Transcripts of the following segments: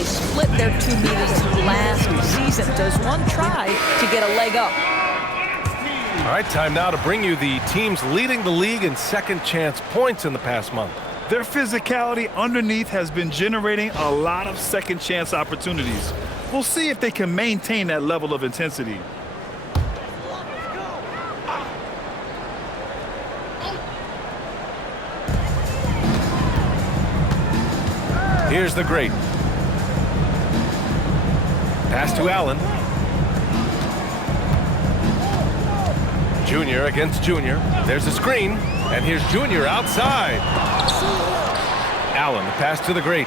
They split their 2 meetings last season. Does one try to get a leg up? All right, time now to bring you the teams leading the league in second chance points in the past month. Their physicality underneath has been generating a lot of second chance opportunities. We'll see if they can maintain that level of intensity. Here's the great. Pass to Allen. Junior against Junior. There's a screen, and here's Junior outside. Allen, the pass to the great.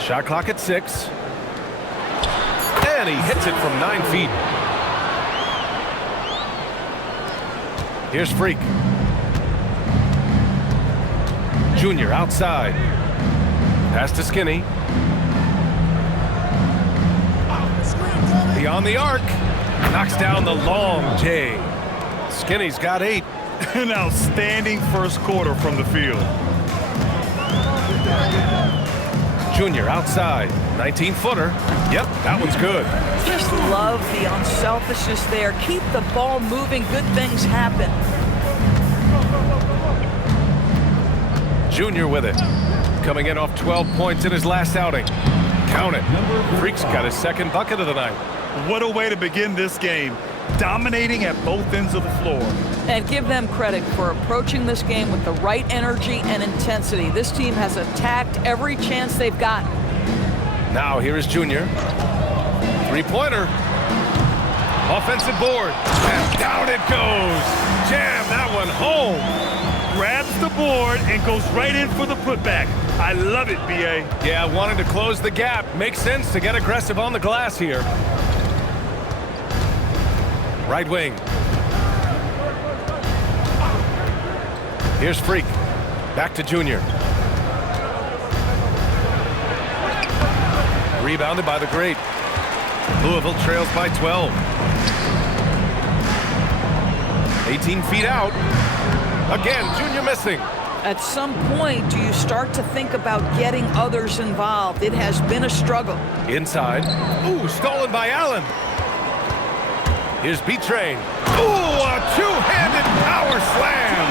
Shot clock at 6. And he hits it from 9 feet. Here's Freak. Junior outside. Pass to Skinny. Beyond the arc. Knocks down the long J. Skinny's got 8. An outstanding first quarter from the field. Junior outside. 19-footer. Yep, that one's good. Just love the unselfishness there. Keep the ball moving. Good things happen. Junior with it. Coming in off 12 points in his last outing. Count it. Freak's got his second bucket of the night. What a way to begin this game. Dominating at both ends of the floor. And give them credit for approaching this game with the right energy and intensity. This team has attacked every chance they've gotten. Now here is Junior. Three-pointer. Offensive board. And down it goes. Jam that one home. Grabs the board and goes right in for the putback. I love it, BA. Yeah, wanting to close the gap. Makes sense to get aggressive on the glass here. Right wing. Here's Freak. Back to Junior. Rebounded by the great. Louisville trails by 12. 18 feet out. Again, Junior missing. At some point, do you start to think about getting others involved? It has been a struggle. Inside. Ooh, stolen by Allen. Here's B-Train. Ooh, a two-handed power slam.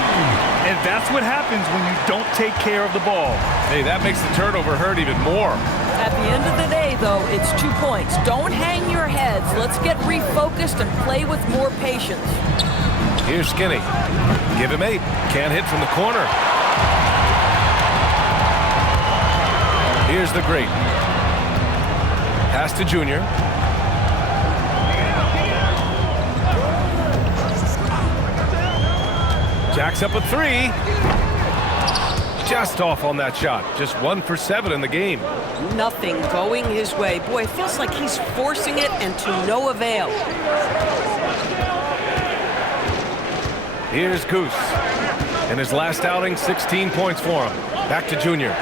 And that's what happens when you don't take care of the ball. Hey, that makes the turnover hurt even more. At the end of the day, though, it's 2 points. Don't hang your heads. Let's get refocused and play with more patience. Here's Skinny. Give him 8. Can't hit from the corner. Here's the great. Pass to Junior. Jacks up a 3. Just off on that shot. Just 1 for 7 in the game. Nothing going his way. Boy, it feels like he's forcing it and to no avail. Here's Goose. In his last outing, 16 points for him. Back to Junior.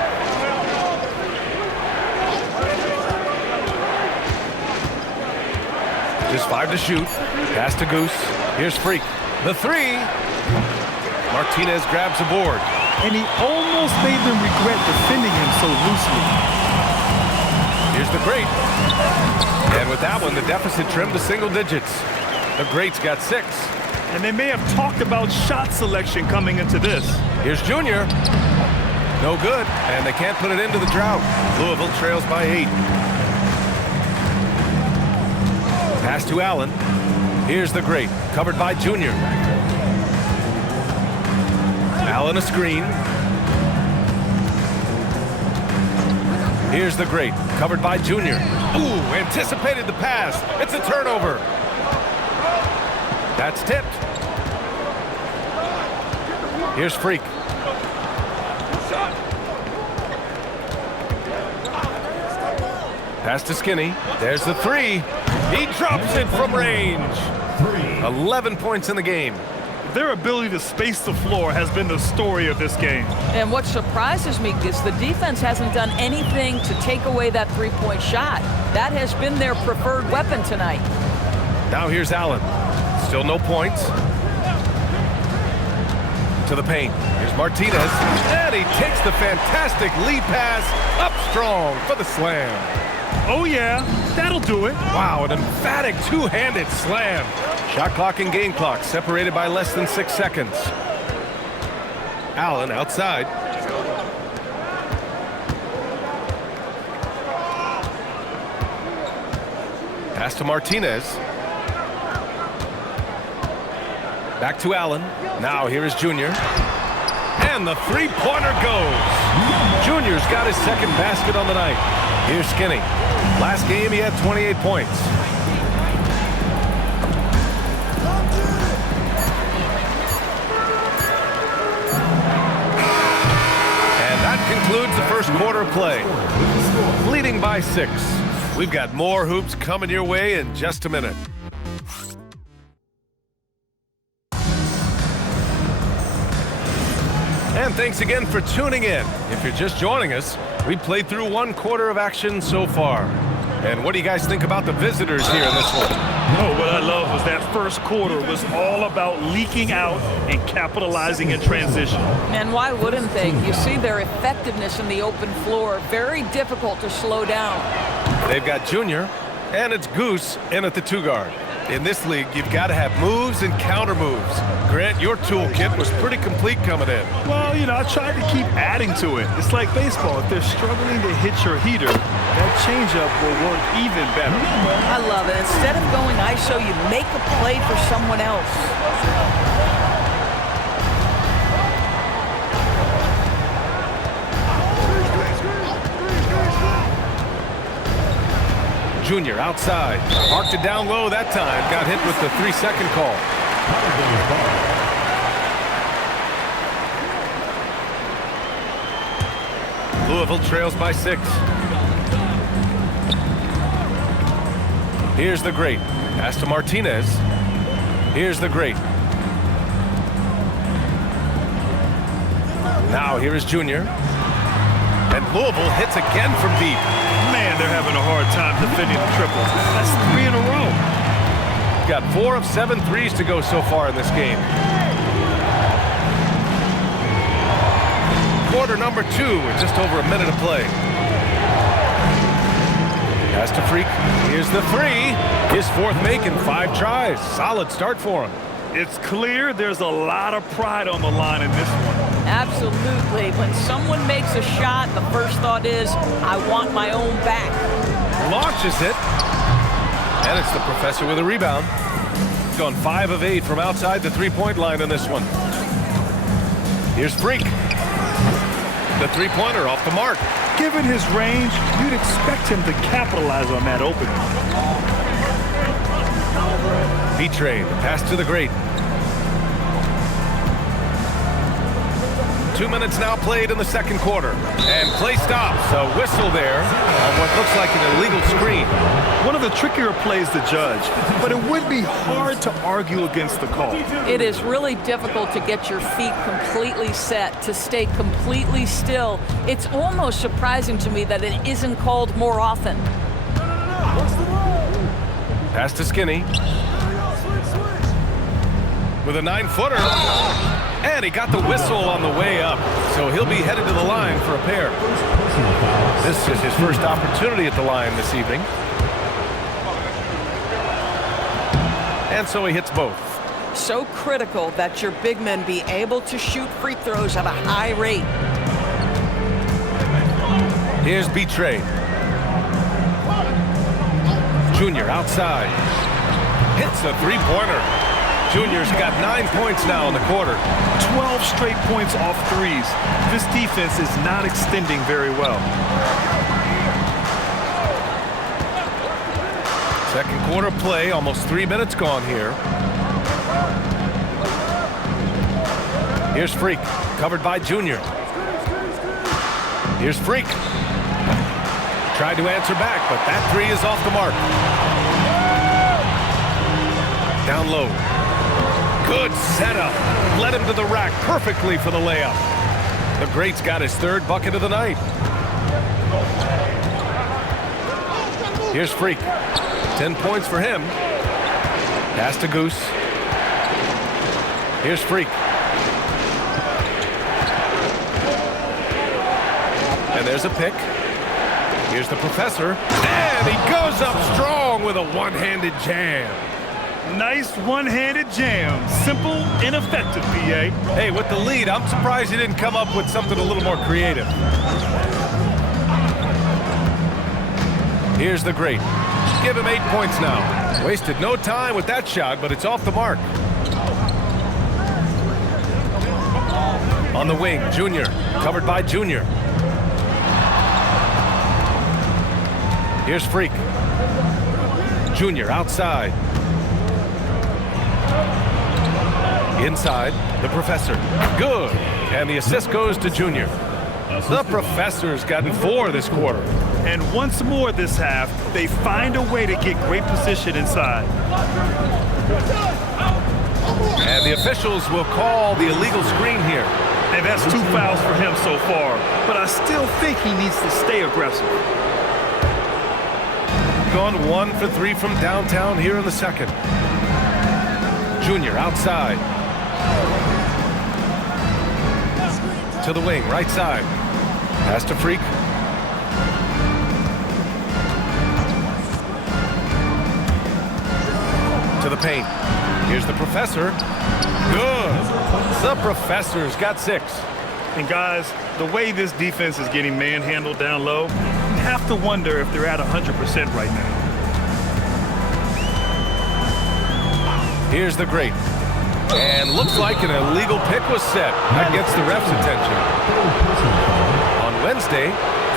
Just 5 to shoot. Pass to Goose. Here's Freak. The 3. Martinez grabs the board. And he almost made them regret defending him so loosely. Here's the great. And with that one, the deficit trimmed to single digits. The great's got 6. And they may have talked about shot selection coming into this. Here's Junior. No good. And they can't put it into the drought. Louisville trails by 8. Pass to Allen. Here's the great. Covered by Junior. Allen a screen. Here's the great. Covered by Junior. Ooh, anticipated the pass. It's a turnover. That's tipped. Here's Freak. Pass to Skinny. There's the 3. He drops it from range. 11 points in the game. Their ability to space the floor has been the story of this game. And what surprises me is the defense hasn't done anything to take away that three-point shot. That has been their preferred weapon tonight. Now here's Allen. Still no points. To to the paint. Here's Martinez, and he takes the fantastic lead pass up strong for the slam. Oh, yeah, that'll do it. Wow, an emphatic two-handed slam. Shot clock and game clock separated by less than 6 seconds. Allen outside. Pass to Martinez. Back to Allen. Now here is Junior. And the three-pointer goes. Junior's got his second basket on the night. Here's Skinny. Last game he had 28 points. And that concludes the first quarter of play. Leading by 6. We've got more hoops coming your way in just a minute. And thanks again for tuning in. If you're just joining us, we played through 1 quarter of action so far. And what do you guys think about the visitors here in this one? Oh, what I love was that first quarter was all about leaking out and capitalizing in transition. And why wouldn't they? You see their effectiveness in the open floor. Very difficult to slow down. They've got Junior, and it's Goose in at the 2 guard. In this league, you've got to have moves and counter moves. Grant, your toolkit was pretty complete coming in. Well, you know, I tried to keep adding to it. It's like baseball. If they're struggling to hit your heater, that changeup will work even better. I love it. Instead of going ISO, you make a play for someone else. Junior outside. Marked it down low that time. Got hit with the 3-second call. Louisville trails by 6. Here's the great. Pass to Martinez. Here's the great. Now here is Junior. And Louisville hits again from deep. Man, they're having a hard time defending the triple. That's 3 in a row. Got 4 of 7 threes to go so far in this game. Quarter number 2 with just over a minute of play. Pass to Freak. Here's the 3. His 4th make in 5 tries. Solid start for him. It's clear there's a lot of pride on the line in this one. Absolutely. When someone makes a shot, the first thought is, I want my own back. Launches it. And it's the professor with a rebound. He's gone 5 of 8 from outside the 3-point line in this one. Here's Freak. The 3-pointer off the mark. Given his range, you'd expect him to capitalize on that opening. B-Train, pass to the great. 2 minutes now played in the second quarter. And play stops. A whistle there on what looks like an illegal screen. One of the trickier plays to judge, but it would be hard to argue against the call. It is really difficult to get your feet completely set, to stay completely still. It's almost surprising to me that it isn't called more often. Pass to Skinny. With a 9-footer. And he got the whistle on the way up. So he'll be headed to the line for a pair. This is his first opportunity at the line this evening. And so he hits both. So critical that your big men be able to shoot free throws at a high rate. Here's B-Train. Junior outside. Hits the 3-pointer. Junior's got 9 points now in the quarter. 12 straight points off threes. This defense is not extending very well. Second quarter play, almost 3 minutes gone here. Here's Freak, covered by Junior. Here's Freak. Tried to answer back, but that 3 is off the mark. Down low. Good setup. Led him to the rack perfectly for the layup. The great's got his 3rd bucket of the night. Here's Freak. 10 points for him. Pass to Goose. Here's Freak. And there's a pick. Here's the professor. And he goes up strong with a one-handed jam. Nice one-handed jam. Simple and effective, BA. Hey, with the lead, I'm surprised he didn't come up with something a little more creative. Here's the great. Give him 8 points now. Wasted no time with that shot, but it's off the mark. On the wing, Junior. Covered by Junior. Here's Freak. Junior outside. Inside, the professor. Good. And the assist goes to Junior. The professor's gotten 4 this quarter. And once more this half, they find a way to get great position inside. And the officials will call the illegal screen here. And that's 2 fouls for him so far. But I still think he needs to stay aggressive. Gone 1 for 3 from downtown here in the second. Junior outside. To the wing, right side. Pass to Freak. To the paint. Here's the professor. Good. The professor's got 6. And guys, the way this defense is getting manhandled down low, you have to wonder if they're at 100% right now. Here's the great. And looks like an illegal pick was set. That gets the ref's attention. On Wednesday,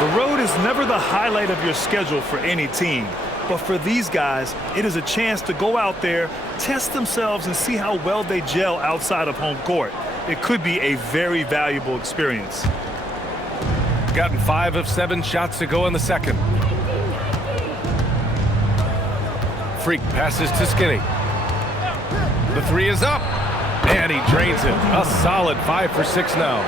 the road is never the highlight of your schedule for any team. But for these guys, it is a chance to go out there, test themselves, and see how well they gel outside of home court. It could be a very valuable experience. Gotten 5 of 7 shots to go in the second. Freak passes to Skinny. The 3 is up. And he drains it. A solid 5 for 6 now.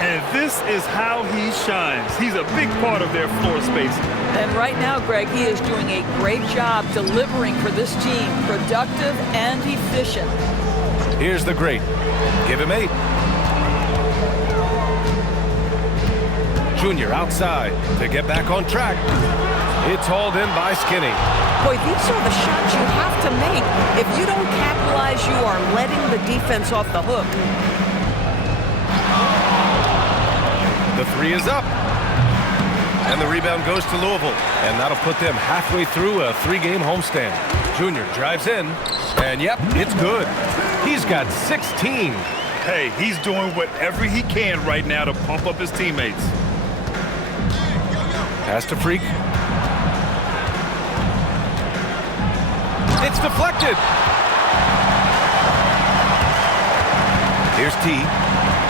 And this is how he shines. He's a big part of their floor space. And right now, Greg, he is doing a great job delivering for this team. Productive and efficient. Here's the great. Give him 8. Junior outside to get back on track. It's hauled in by Skinny. Boy, these are the shots you have to make. If you don't capitalize, you are letting the defense off the hook. The 3 is up. And the rebound goes to Louisville. And that'll put them halfway through a 3-game homestand. Junior drives in. And yep, it's good. He's got 16. Hey, he's doing whatever he can right now to pump up his teammates. Pass to Freak. It's deflected. Here's T.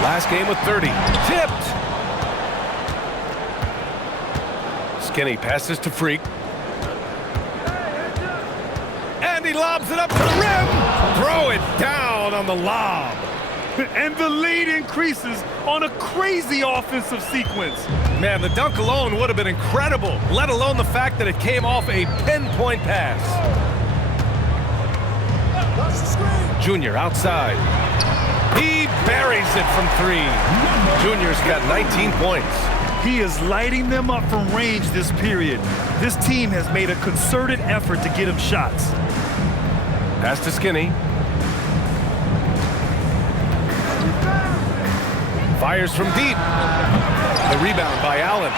Last game with 30. Tipped. Skinny passes to Freak. And he lobs it up to the rim. Throw it down on the lob. And the lead increases on a crazy offensive sequence. Man, the dunk alone would have been incredible, let alone the fact that it came off a pinpoint pass. Junior outside. He buries it from 3. Junior's got 19 points. He is lighting them up from range this period. This team has made a concerted effort to get him shots. Pass to Skinny. Fires from deep. The rebound by Allen.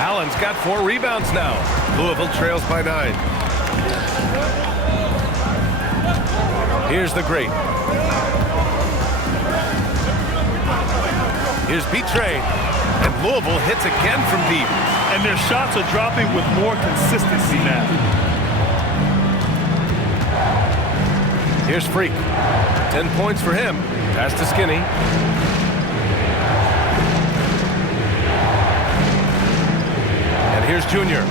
Allen's got 4 rebounds now. Louisville trails by 9. Here's the great. Here's B-Train. And Louisville hits again from deep. And their shots are dropping with more consistency now. Here's Freak. 10 points for him. Pass to Skinny. And here's Junior.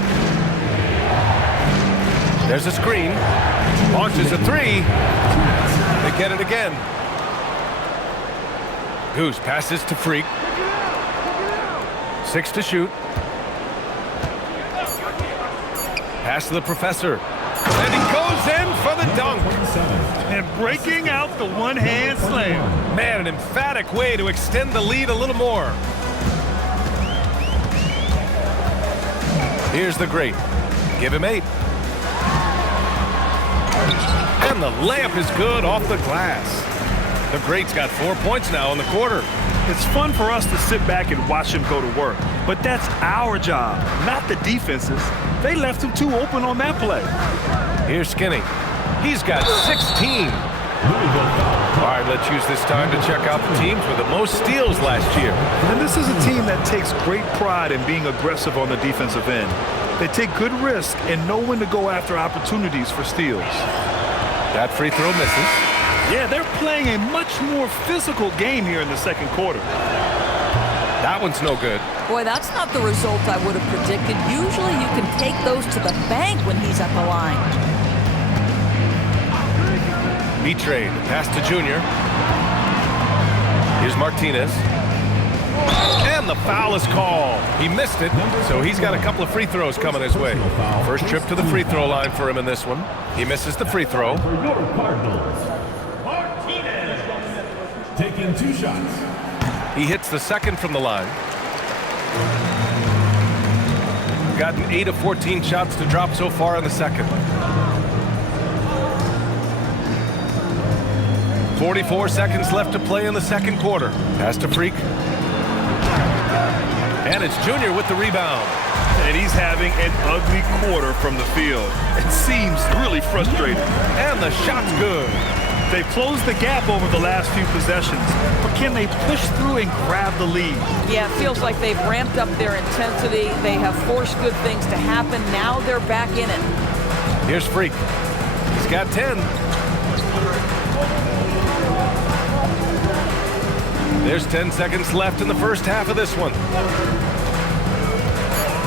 There's a screen. Launches a 3. They get it again. Goose passes to Freak. 6 to shoot. Pass to the professor. And he goes in for the dunk. And breaking out the one-hand slam. Man, an emphatic way to extend the lead a little more. Here's the great. Give him 8. And the layup is good off the glass. The great's got 4 points now in the quarter. It's fun for us to sit back and watch him go to work, but that's our job, not the defense's. They left him too open on that play. Here's Skinny. He's got 16. All right, let's use this time to check out the teams with the most steals last year. And this is a team that takes great pride in being aggressive on the defensive end. They take good risk and know when to go after opportunities for steals. That free throw misses. Yeah, they're playing a much more physical game here in the second quarter. That one's no good. Boy, that's not the result I would have predicted. Usually you can take those to the bank when he's at the line. B-Trade, pass to Junior. Here's Martinez. And the foul is called. He missed it, so he's got a couple of free throws coming his way. First trip to the free throw line for him in this one. He misses the free throw. Martinez taking 2 shots. He hits the second from the line. Gotten 8 of 14 shots to drop so far in the second. 44 seconds left to play in the second quarter. Pass to Freak. And it's Junior with the rebound. And he's having an ugly quarter from the field. It seems really frustrating. And the shot's good. They've closed the gap over the last few possessions, but can they push through and grab the lead? Yeah, it feels like they've ramped up their intensity. They have forced good things to happen. Now they're back in it. Here's Freak. He's got 10. There's 10 seconds left in the first half of this one.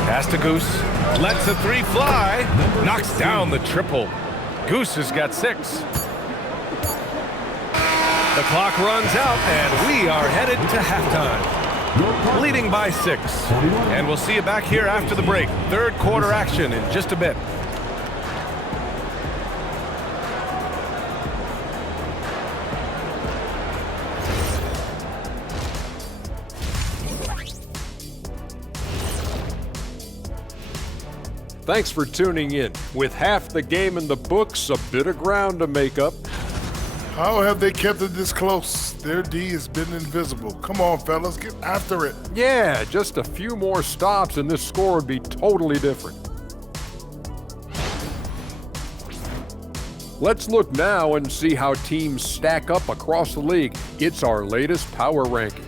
Pass to Goose. Lets a 3 fly. Knocks down the triple. Goose has got 6. The clock runs out, and we are headed to halftime. Leading by 6. And we'll see you back here after the break. Third quarter action in just a bit. Thanks for tuning in. With half the game in the books, a bit of ground to make up. How have they kept it this close? Their D has been invisible. Come on, fellas, get after it. Yeah, just a few more stops and this score would be totally different. Let's look now and see how teams stack up across the league. It's our latest power rankings.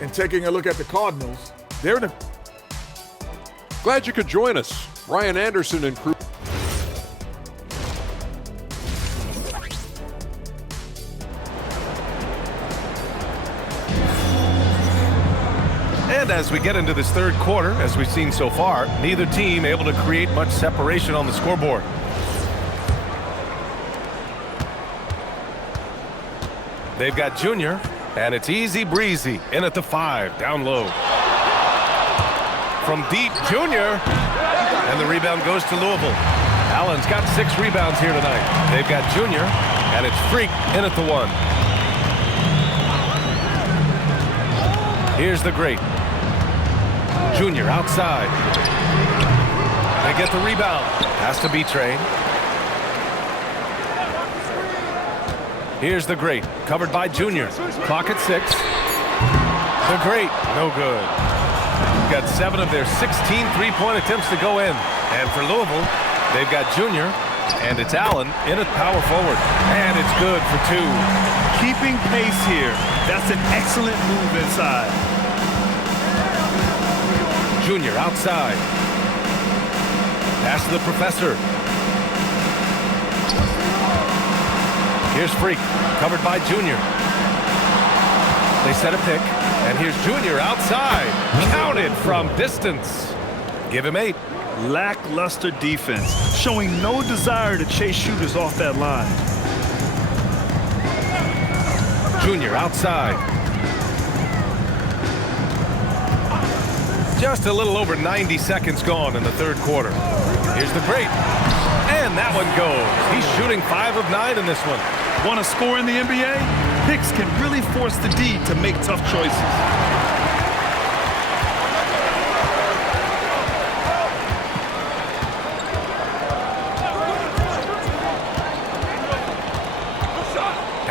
And taking a look at the Cardinals, they're in a... Glad you could join us. Ryan Anderson and crew. And as we get into this third quarter, as we've seen so far, neither team able to create much separation on the scoreboard. They've got Junior, and it's easy breezy. In at the 5, down low. From deep, Junior, and the rebound goes to Louisville. Allen's got 6 rebounds here tonight. They've got Junior, and it's Freak in at the 1. Here's the great. Junior outside. They get the rebound. Has to be Train. Here's the great. Covered by Junior. Clock at 6. The great. No good. Got 7 of their 16 three-point attempts to go in. And for Louisville, they've got Junior, and it's Allen in at power forward. And it's good for 2. Keeping pace here. That's an excellent move inside. Junior outside. Pass to the professor. Here's Freak, covered by Junior. They set a pick, and here's Junior outside. Counted from distance. Give him 8. Lackluster defense, showing no desire to chase shooters off that line. Junior outside. Just a little over 90 seconds gone in the third quarter. Here's the great. And that one goes. He's shooting 5 of 9 in this one. Want to score in the NBA? Picks can really force the D to make tough choices.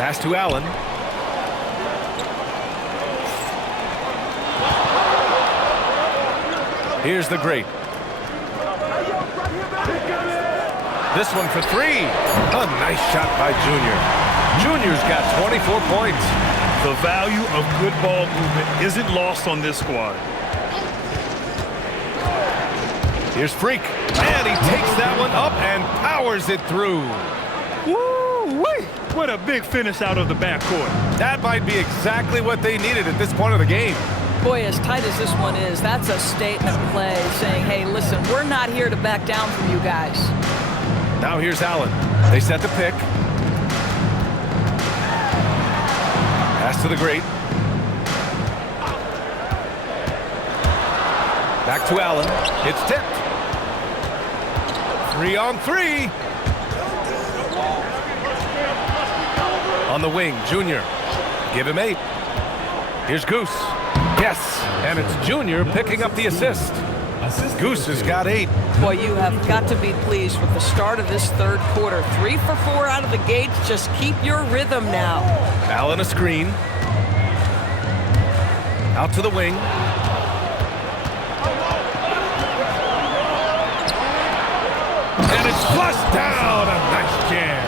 Pass to Allen. Here's the great. This one for three. A nice shot by Junior. Junior's got 24 points. The value of good ball movement isn't lost on this squad. Here's Freak. And he takes that one up and powers it through. Woo-wee! What a big finish out of the backcourt. That might be exactly what they needed at this point of the game. Boy, as tight as this one is, that's a statement play saying, hey, listen, we're not here to back down from you guys. Now here's Allen. They set the pick. Pass to the great. Back to Allen. It's tipped. 3-on-3. On the wing, Junior. Give him 8. Here's Goose. Yes, and it's Junior picking up the assist. Goose has got 8. Boy, you have got to be pleased with the start of this third quarter. 3 for 4 out of the gates. Just keep your rhythm now. Allen a screen. Out to the wing. And it's flushed down. A nice jam.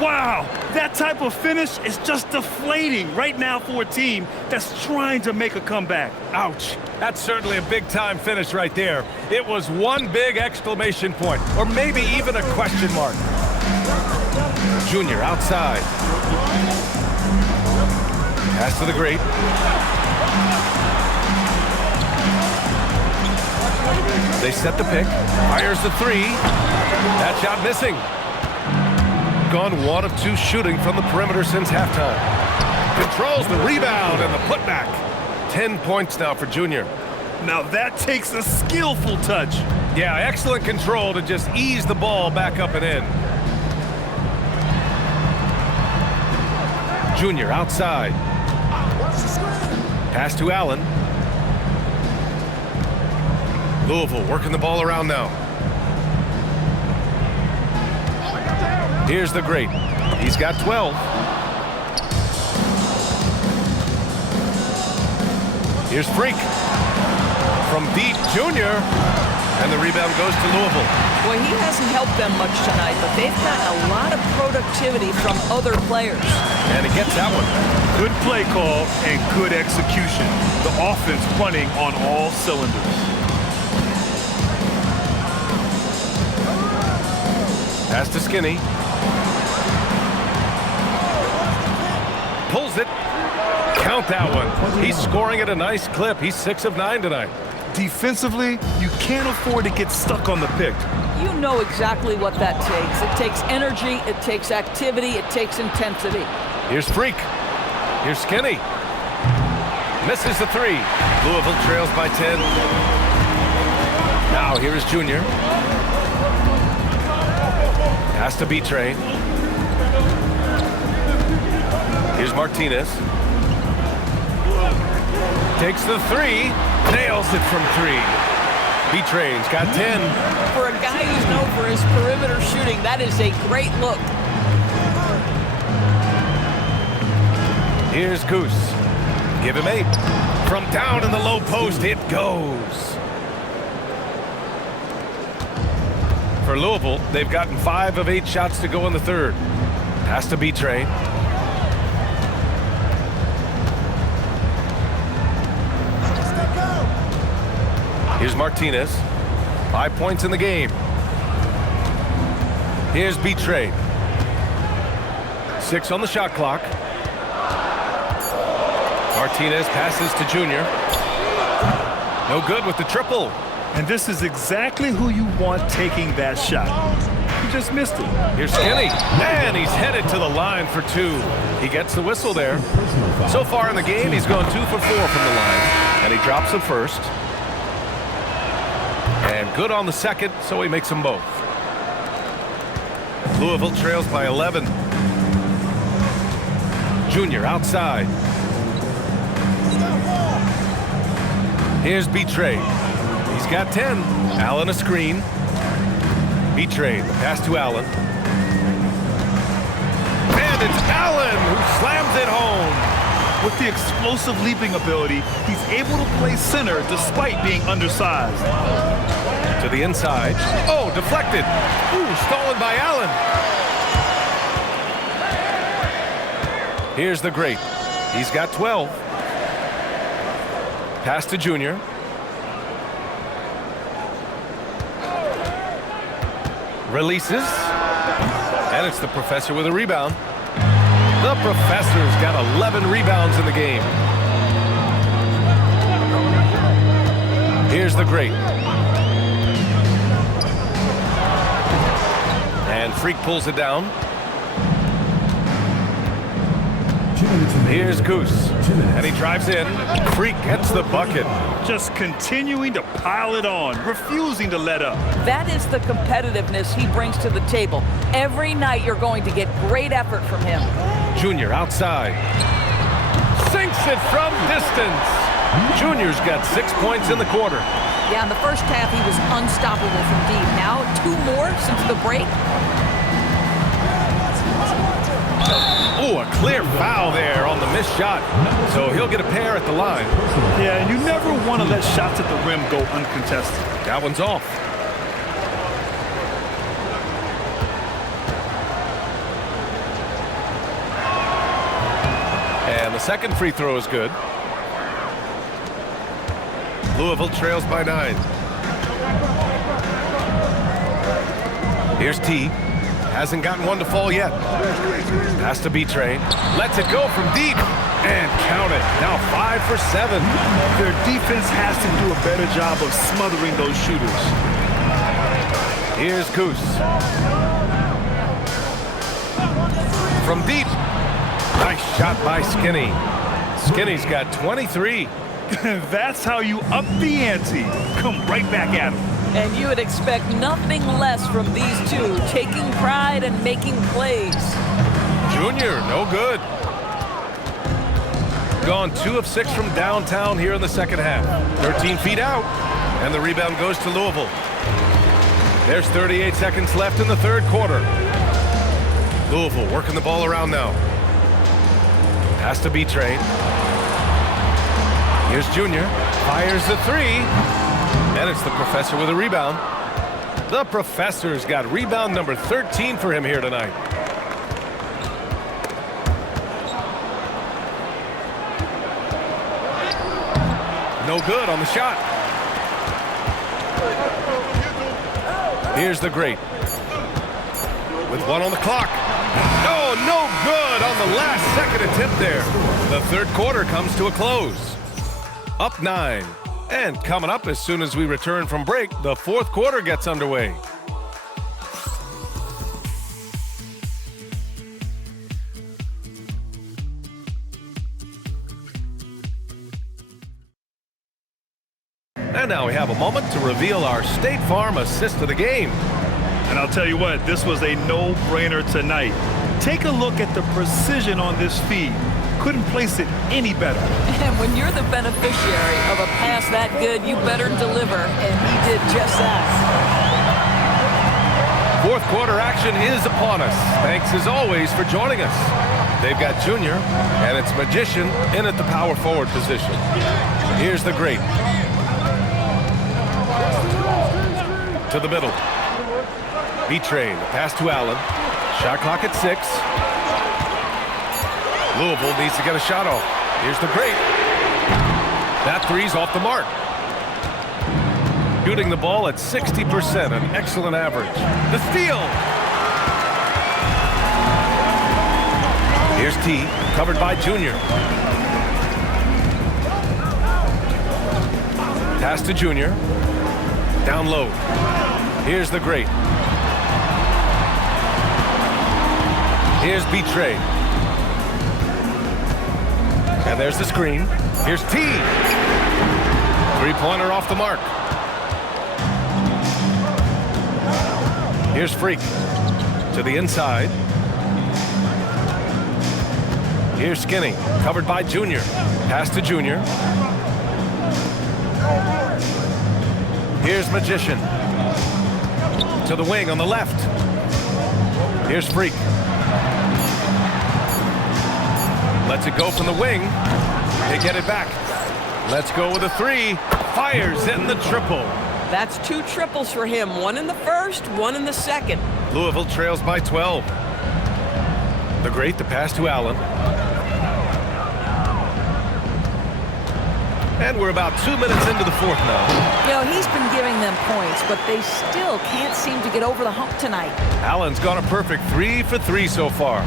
Wow, that type of finish is just deflating right now for a team that's trying to make a comeback. Ouch. That's certainly a big-time finish right there. It was one big exclamation point, or maybe even a question mark. Junior outside. Pass to the great. They set the pick. Fires the 3. That shot missing. Gone 1 of 2 shooting from the perimeter since halftime. Controls the rebound and the putback. 10 points now for Junior. Now that takes a skillful touch. Yeah, excellent control to just ease the ball back up and in. Junior outside. Pass to Allen. Louisville working the ball around now. Here's the great. He's got 12. Here's Freak. From deep, Junior. And the rebound goes to Louisville. Boy, he hasn't helped them much tonight, but they've gotten a lot of productivity from other players. And he gets that one. Good play call and good execution. The offense running on all cylinders. Pass to Skinny. Pulls it. Count that one. He's scoring at a nice clip. He's 6 of 9 tonight. Defensively, you can't afford to get stuck on the pick. You know exactly what that takes. It takes energy, it takes activity, it takes intensity. Here's Freak. Here's Skinny. Misses the 3. Louisville trails by 10. Now here is Junior. Has to be Train. Here's Martinez. Takes the 3. Nails it from 3. B-Train's got 10. For a guy who's known for his perimeter shooting, that is a great look. Here's Goose. Give him 8. From down in the low post, it goes. For Louisville, they've gotten 5 of 8 shots to go in the third. Has to be Train. Here's Martinez. 5 points in the game. Here's B-Trade. 6 on the shot clock. Martinez passes to Junior. No good with the triple. And this is exactly who you want taking that shot. You just missed it. Here's Skinny. And he's headed to the line for 2. He gets the whistle there. So far in the game, he's gone 2 for 4 from the line. And he drops the first. And good on the second, so he makes them both. Louisville trails by 11. Junior outside. Here's B-Trade. He's got 10. Allen a screen. B-Trade, the pass to Allen. And And it's Allen who slams it home. With the explosive leaping ability, he's able to play center despite being undersized. To the inside. Oh, deflected. Ooh, stolen by Allen. Here's the great. He's got 12. Pass to Junior. Releases. And it's the professor with a rebound. The professor's got 11 rebounds in the game. Here's the great. And Freak pulls it down. Here's Goose. And he drives in. Freak gets the bucket. Just continuing to pile it on, refusing to let up. That is the competitiveness he brings to the table. Every night you're going to get great effort from him. Junior outside. Sinks it from distance. Junior's got 6 points in the quarter. Yeah, in the first half he was unstoppable from deep. Now 2 more since the break. Oh, a clear foul there on the missed shot. So he'll get a pair at the line. Yeah, and you never want to let shots at the rim go uncontested. That one's off. And the second free throw is good. Louisville trails by 9. Here's T. Hasn't gotten one to fall yet. Has to be trained. Lets it go from deep. And count it. Now 5 for 7. Their defense has to do a better job of smothering those shooters. Here's Goose. From deep. Nice shot by Skinny. Skinny's got 23. That's how you up the ante. Come right back at him. And you would expect nothing less from these two, taking pride and making plays. Junior, no good. Gone 2 of 6 from downtown here in the second half. 13 feet out, and the rebound goes to Louisville. There's 38 seconds left in the third quarter. Louisville working the ball around now. Has to be trained. Here's Junior. Fires the 3. And it's the professor with a rebound. The professor's got rebound number 13 for him here tonight. No good on the shot. Here's the great. With 1 on the clock. Oh, no good on the last second attempt there. The third quarter comes to a close. Up 9. And coming up as soon as we return from break, the fourth quarter gets underway. And now we have a moment to reveal our State Farm assist of the game. And I'll tell you what, this was a no-brainer tonight. Take a look at the precision on this feed. Couldn't place it any better. And when you're the beneficiary of a pass that good, you better deliver, and he did just that. Fourth quarter action is upon us. Thanks as always for joining us. They've got Junior, and it's Magician in at the power forward position. Here's the great. To the middle. B-Train, pass to Allen. Shot clock at 6. Louisville needs to get a shot off. Here's the great. That 3's off the mark. Shooting the ball at 60%, an excellent average. The steal. Here's T, covered by Junior. Pass to Junior. Down low. Here's the great. Here's B-Train. And there's the screen. Here's T. Three-pointer off the mark. Here's Freak. To the inside. Here's Skinny. Covered by Junior. Pass to Junior. Here's Magician. To the wing on the left. Here's Freak. Lets it go from the wing. They get it back. Let's go with a three. Fires in the triple. That's 2 triples for him. 1 in the first, 1 in the second. Louisville trails by 12. The great, the pass to Allen. And we're about 2 minutes into the fourth now. You know, he's been giving them points, but they still can't seem to get over the hump tonight. Allen's got a perfect 3 for 3 so far.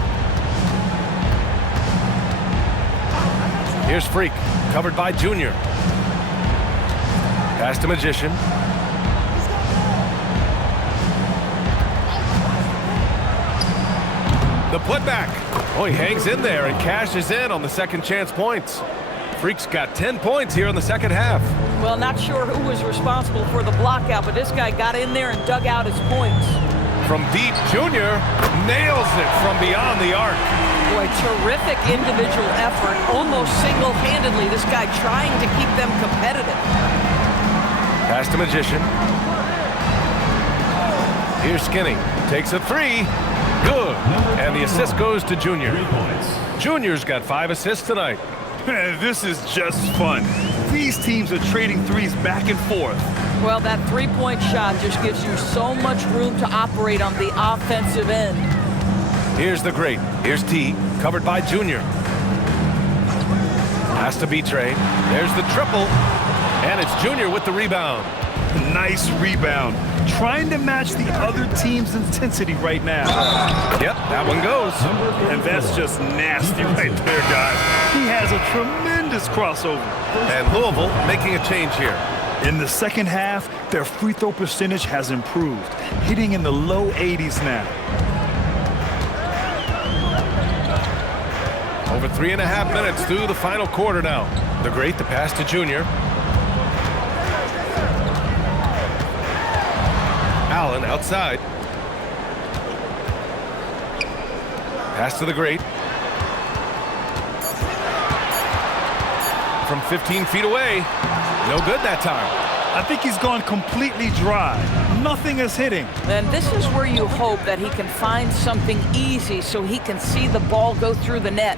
Here's Freak, covered by Junior. Pass to Magician. The putback. Oh, he hangs in there and cashes in on the second chance points. Freak's got 10 points here in the second half. Well, not sure who was responsible for the blockout, but this guy got in there and dug out his points. From deep, Junior nails it from beyond the arc. Boy, terrific individual effort, almost single-handedly. This guy trying to keep them competitive. Pass to Magician. Here's Skinny. Takes a three. Good. And the assist goes to Junior. 3 points. Junior's got 5 assists tonight. This is just fun. These teams are trading threes back and forth. Well, that three-point shot just gives you so much room to operate on the offensive end. Here's the great. Here's T, covered by Junior. Pass to B-Train. There's the triple. And it's Junior with the rebound. Nice rebound. Trying to match the other team's intensity right now. Yep, that one goes. And that's just nasty right there, guys. He has a tremendous crossover. And Louisville making a change here. In the second half, their free throw percentage has improved, hitting in the low 80s now. Over 3.5 minutes through the final quarter now. The great, the pass to Junior. Allen outside. Pass to the great. From 15 feet away. No good that time. I think he's gone completely dry. Nothing is hitting. And this is where you hope that he can find something easy so he can see the ball go through the net.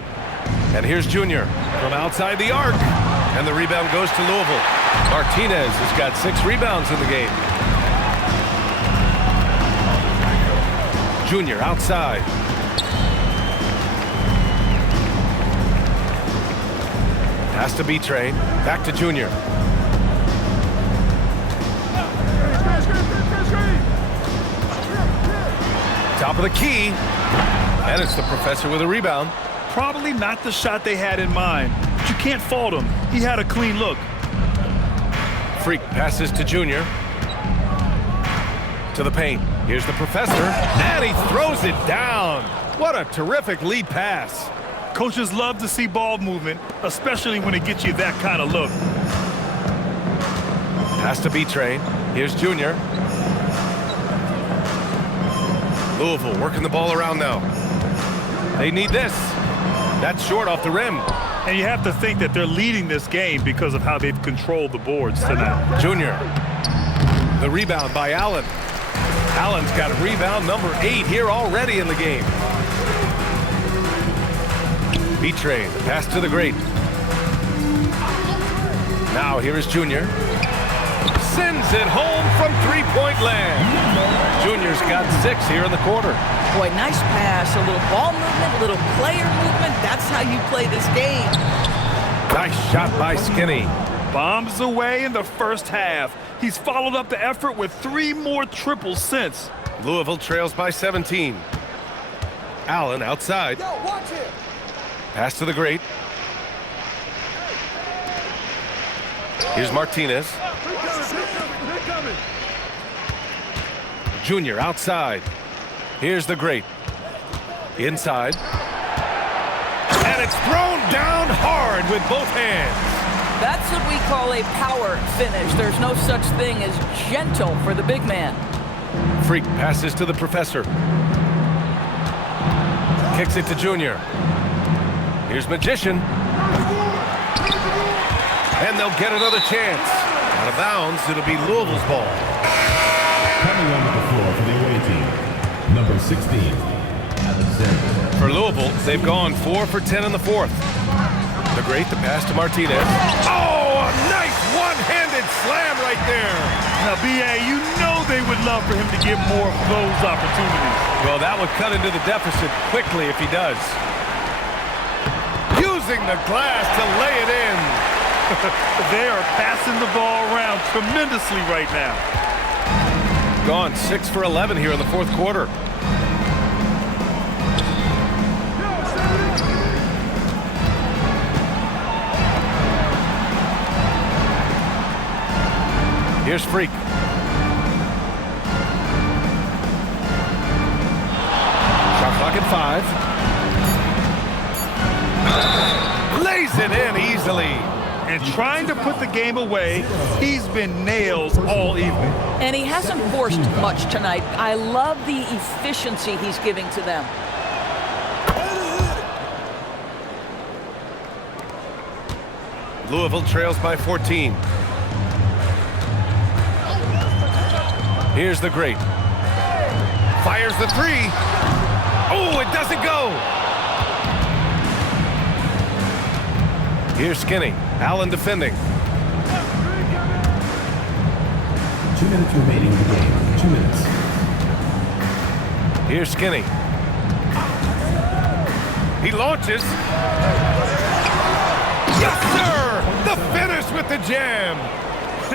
And here's Junior from outside the arc. And the rebound goes to Louisville. Martinez has got 6 rebounds in the game. Junior outside. Pass to B-Train. Back to Junior. Top of the key. And it's the professor with a rebound. Probably not the shot they had in mind, but you can't fault him. He had a clean look. Freak passes to Junior. To the paint. Here's the professor. And he throws it down. What a terrific lead pass. Coaches love to see ball movement, especially when it gets you that kind of look. Pass to B-Train. Here's Junior. Louisville working the ball around now. They need this. That's short off the rim. And you have to think that they're leading this game because of how they've controlled the boards tonight. Junior. The rebound by Allen. Allen's got rebound number 8 here already in the game. B-Train, the pass to the great. Now here is Junior. Sends it home from three-point land. Junior's got 6 here in the quarter. Boy, nice pass. A little ball movement, a little player movement. That's how you play this game. Nice shot by Skinny. Bombs away in the first half. He's followed up the effort with 3 more triples since. Louisville trails by 17. Allen outside. Yo, watch it. Pass to the great. Here's Martinez. Junior outside. Here's the great. Inside. And it's thrown down hard with both hands. That's what we call a power finish. There's no such thing as gentle for the big man. Freak passes to the professor. Kicks it to Junior. Here's Magician. And they'll get another chance. Out of bounds, it'll be Louisville's ball. Coming onto the floor for the away team, number 16. For Louisville, they've gone 4 for 10 in the fourth. The great, the pass to Martinez. Oh, a nice one-handed slam right there. Now, BA, you know they would love for him to get more of those opportunities. Well, that would cut into the deficit quickly if he does. Using the glass to lay it in. They are passing the ball around tremendously right now. Gone 6 for 11 here in the fourth quarter. Here's Freak. Shot clock at 5. Lays it in easily. And trying to put the game away, he's been nails all evening. And he hasn't forced much tonight. I love the efficiency he's giving to them. Louisville trails by 14. Here's the great. Fires the three. Oh, it doesn't go. Here's Skinny. Allen defending. 2 minutes remaining in the game. 2 minutes. Here's Skinny. He launches. Yes, sir! The finish with the jam.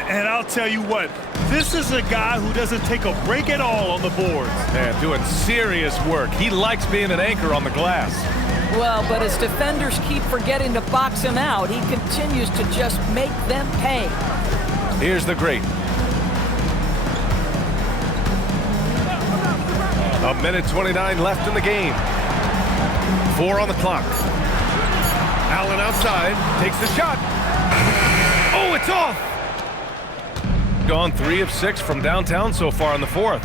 And I'll tell you what, this is a guy who doesn't take a break at all on the boards. Man, doing serious work. He likes being an anchor on the glass. Well, but as defenders keep forgetting to box him out, he continues to just make them pay. Here's the great. A minute 29 left in the game. 4 on the clock. Allen outside, takes the shot. Oh, it's off! Gone 3 of 6 from downtown so far in the fourth.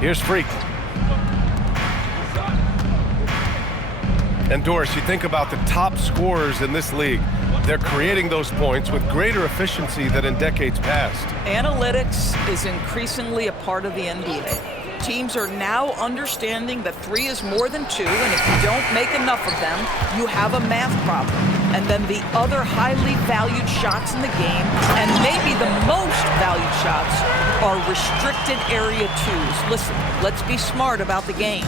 Here's Freak. And Doris, you think about the top scorers in this league. They're creating those points with greater efficiency than in decades past. Analytics is increasingly a part of the NBA. Teams are now understanding that 3 is more than 2, and if you don't make enough of them, you have a math problem. And then the other highly valued shots in the game, and maybe the most valued shots, are restricted area 2s. Listen, let's be smart about the game.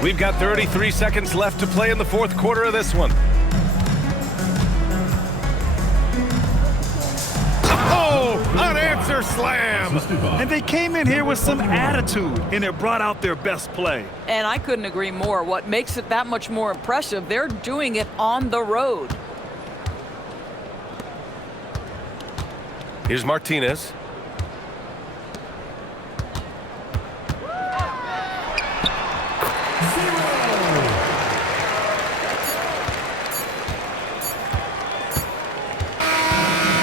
We've got 33 seconds left to play in the fourth quarter of this one. Oh, unanswered slam. And they came in here with some attitude, and it brought out their best play. And I couldn't agree more. What makes it that much more impressive, they're doing it on the road. Here's Martinez.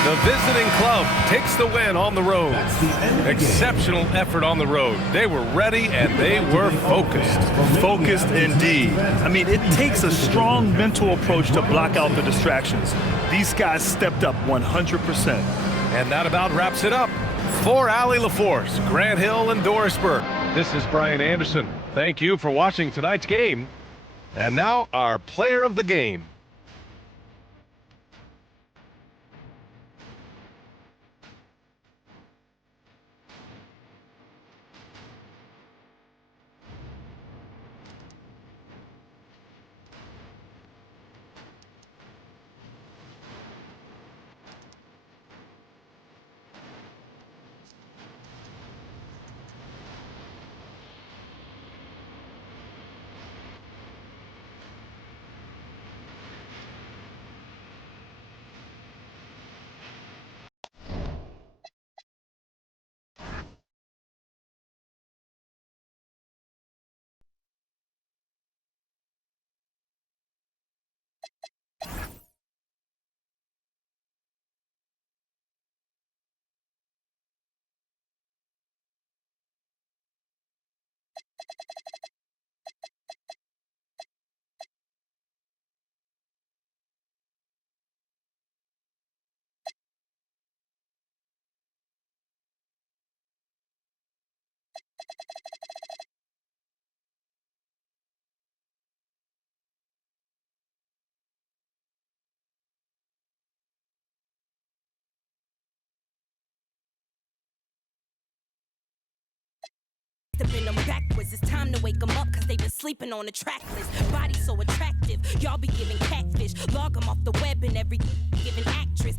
The visiting club takes the win on the road. Exceptional effort on the road. They were ready and they were focused. Focused indeed. I mean, it takes a strong mental approach to block out the distractions. These guys stepped up 100%. And that about wraps it up. For Allie LaForce, Grant Hill, and Doris Burke, this is Brian Anderson. Thank you for watching tonight's game. And now our player of the game. backwards. It's time to wake them up cause they've been sleeping on the track list. Body so attractive, y'all be giving catfish. Log them off the web and every given actress.